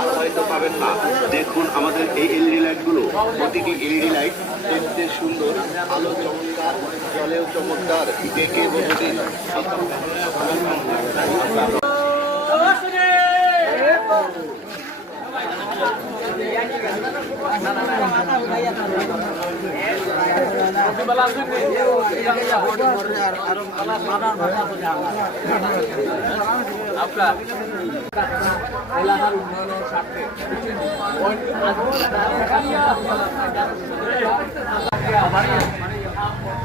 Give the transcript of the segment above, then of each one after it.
আর হয়তো পাবেন না। দেখুন আমাদের এই এলইডি লাইটগুলো প্রতিটি এলইডি লাইট দেখতে সুন্দর, আলো চমৎকার, জলেও চমৎকার দেখে বহুদিন স্বার্থে আমরা মুরব্বী বুঝছেন আগামী শিশুর পক্ষে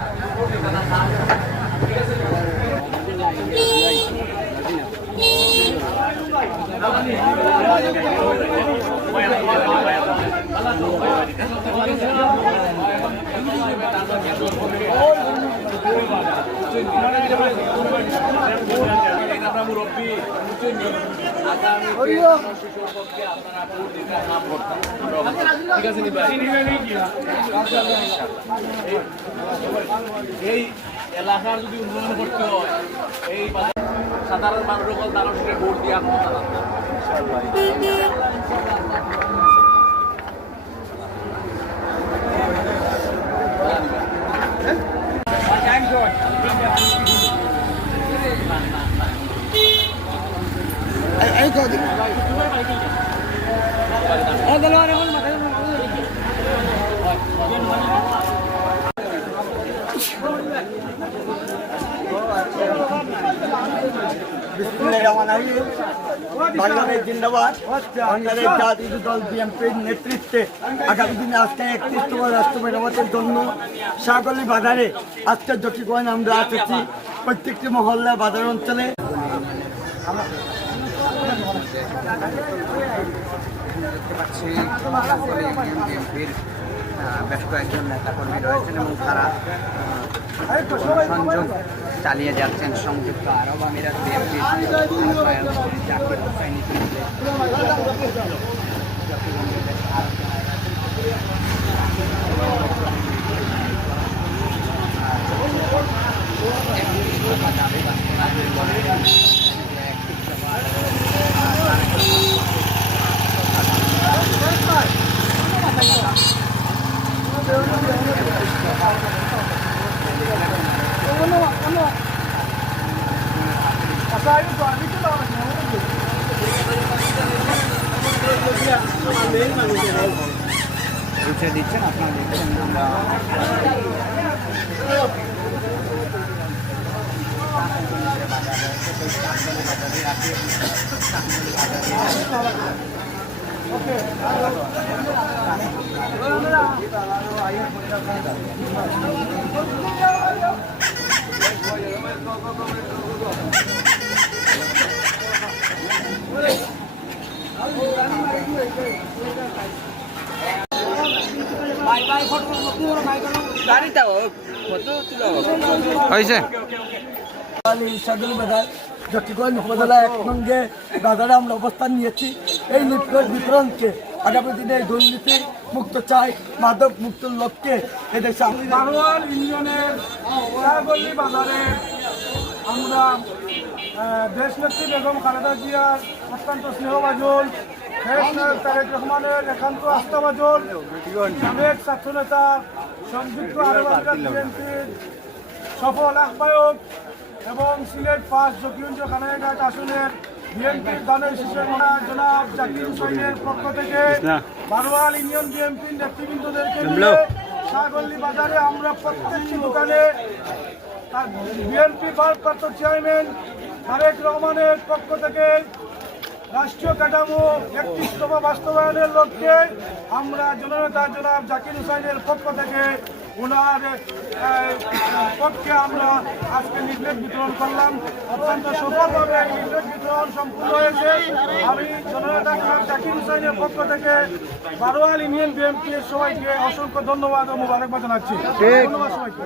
আপনারা ভোট দিতে না ভোটটা ঠিক আছে নি ভাই এই এলাকার যদি উন্নয়ন করতে হয় এই সাধারণ মানুষের সকল মানুষকে ভোট দিয়ে বাংলাদেশ জিন্দাবাদ বাংলাদেশ জাতীয় দল বিএনপির নেতৃত্বে আগামী দিনে আজকে একত্রিশতম রাষ্ট্র মেরামতের জন্য সাগলি বাজারে আজকে জটিগঞ্জ আমরা এসেছি প্রত্যেকটি মহল্লা বাজার অঞ্চলে দেখতে পাচ্ছি বিএনপির বেশ কয়েকজন নেতাকর্মী রয়েছেন এবং তারা সংযোগ চালিয়ে যাচ্ছেন সংযুক্ত আরব আমিরাত বিএনপির জাকির হোসেন পৌঁছে দিচ্ছেন আপনারা দেখছেন আমরা হয়েছে সাগলি বাজার বাজারে আমরা অবস্থান নিয়েছি এই লিফলেট বিতরণকে আগামী দিনে দুর্নীতি মুক্ত চাই মাদক মুক্ত লক্ষ্যে এদেশে ইউনিয়নের বাজারে আমরা দেশনেত্রী বেগম খালেদা জিয়ার অত্যন্ত নায়ক তারেক রহমানের একান্ত আস্থাভাজন সাবেক ছাত্রনেতা সংযুক্ত আরব বিএনপির সফল আহ্বায়ক এবং সিলেট পাঁচ জকিগঞ্জ কানাইঘাট আসনের বিএনপির দানের মনা জনাব জাকির হুসাইনের পক্ষ থেকে বারোয়াল ইউনিয়ন বিএনপির নেতৃবৃন্দদেরকে নিয়ে শাহগল্লি বাজারে আমরা প্রত্যেকটি দোকানে বিএনপি ভারপ্রাপ্ত চেয়ারম্যান তারেক রহমানের পক্ষ থেকে রাষ্ট্রীয় কাঠামো একত্রিশতম বাস্তবায়নের লক্ষ্যে আমরা জননেতা জনাব জাকির হুসাইনের পক্ষ থেকে ওনার পক্ষে আমরা আজকে লিফলেট বিতরণ করলাম। অত্যন্ত সফলভাবে এই লিফলেট বিতরণ সম্পূর্ণ হয়েছে। আমি জননেতা জনাব জাকির হুসাইনের পক্ষ থেকে বারোয়াল ইউনিয়ন বিএনপি সবাইকে অসংখ্য ধন্যবাদ ও মোবারকবাদ জানাচ্ছি। ধন্যবাদ সবাইকে।